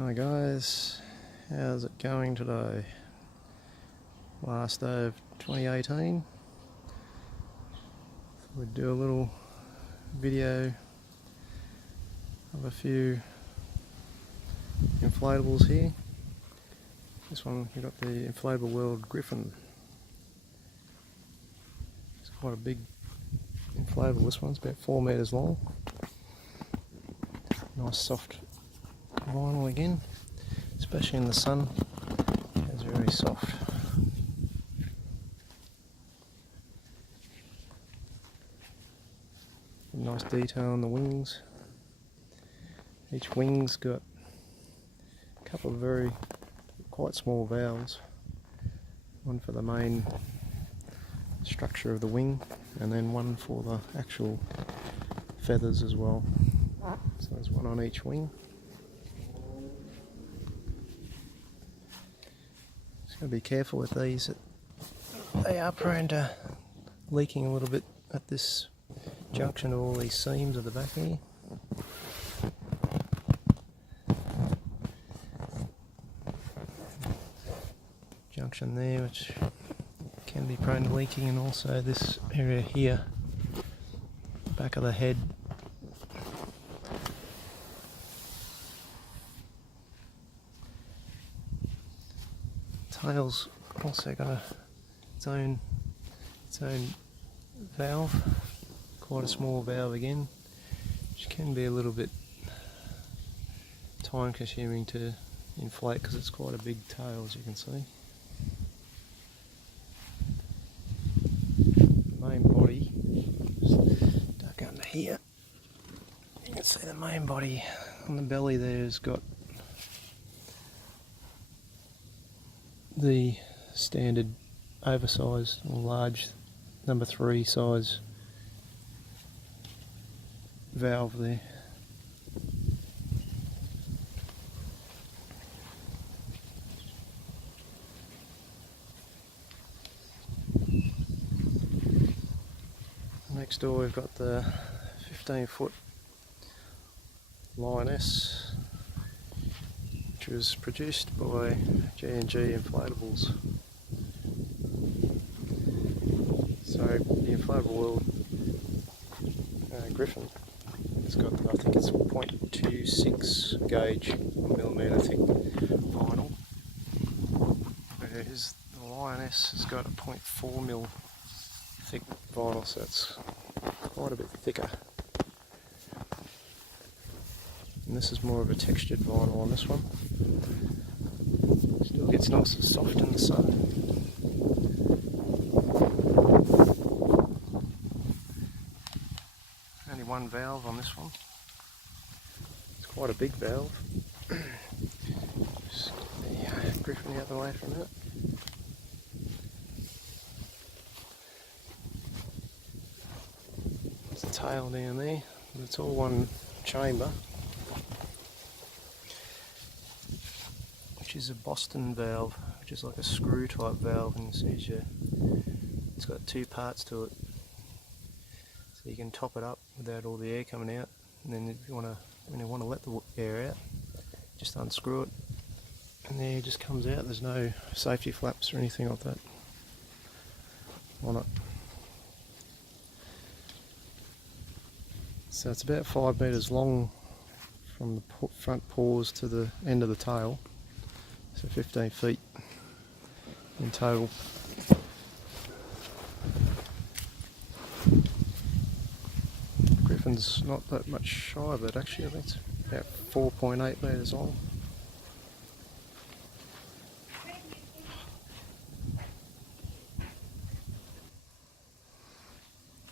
Hi guys, how's it going today? Last day of 2018. We'd do a little video of a few inflatables here. This one, you've got the Inflatable World Gryphon. It's quite a big inflatable, this one's about 4 metres long. Nice soft vinyl again, especially in the sun, it's very soft. Nice detail on the wings. Each wing's got a couple of quite small valves. One for the main structure of the wing, and then one for the actual feathers as well. So there's one on each wing. Just gotta be careful with these. They are prone to leaking a little bit at this junction of all these seams at the back here. Junction there, which can be prone to leaking, and also this area here, back of the head. Tail's also got its own valve, quite a small valve again, which can be a little bit time consuming to inflate because it's quite a big tail, as you can see. The main body, duck under here, you can see the main body on the belly there has got the standard oversized or large number 3 size valve there. Next door we've got the 15-foot Lioness, which was produced by G&G Inflatables. So the Inflatable World Gryphon, it's got, I think it's 0.26 gauge millimetre thick vinyl, whereas the Lioness has got a 0.4 mil thick vinyl, so it's quite a bit thicker. And this is more of a textured vinyl on this one. Still gets nice and soft in the sun. Only one valve on this one. It's quite a big valve. Just get the Gryphon out of the way for a minute. There's the tail down there. It's all one chamber, which is a Boston valve, which is like a screw type valve, and you see it's got 2 parts to it. So you can top it up without all the air coming out, and then if you when you want to let the air out, just unscrew it, and the air just comes out. There's no safety flaps or anything like that on it. So it's about 5 metres long from the front paws to the end of the tail, so 15 feet in total. Gryphon's not that much shy of it actually, I think it's about 4.8 metres long.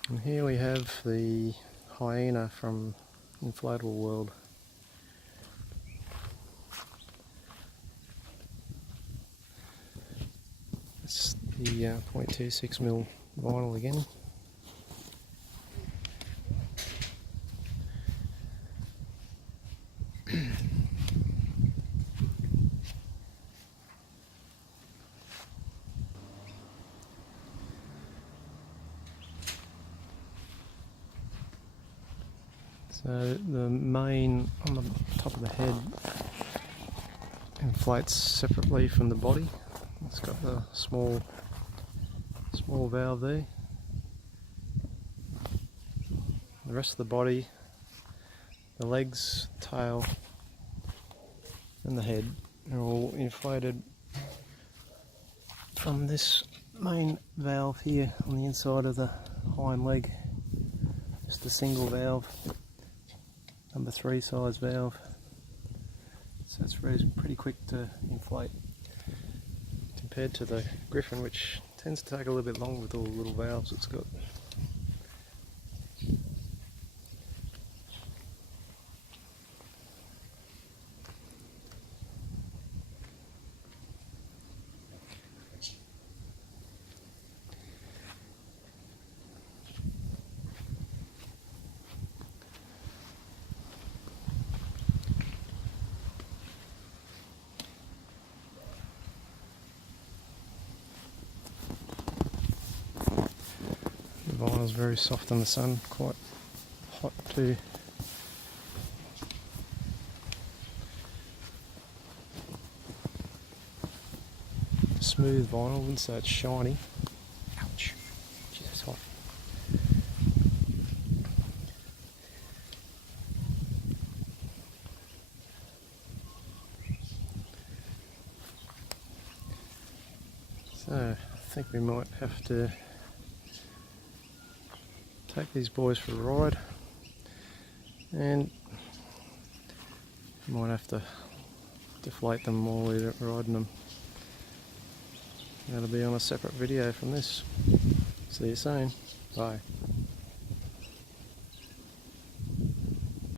And here we have the Hyena from Inflatable World. It's the 0.26 mil vinyl again. So the main, on the top of the head, inflates separately from the body. It's got the small valve there. The rest of the body, the legs, tail and the head are all inflated from this main valve here on the inside of the hind leg. Just a single valve, number 3 size valve. So it's pretty quick to inflate compared to the Gryphon, which tends to take a little bit longer with all the little valves it's got. The vinyl's very soft in the sun, quite hot too. Smooth vinyl, wouldn't say it's shiny. Ouch! Jeez, that's hot. So I think we might have to take these boys for a ride, and might have to deflate them while we're riding them. That'll be on a separate video from this. See you soon. Bye.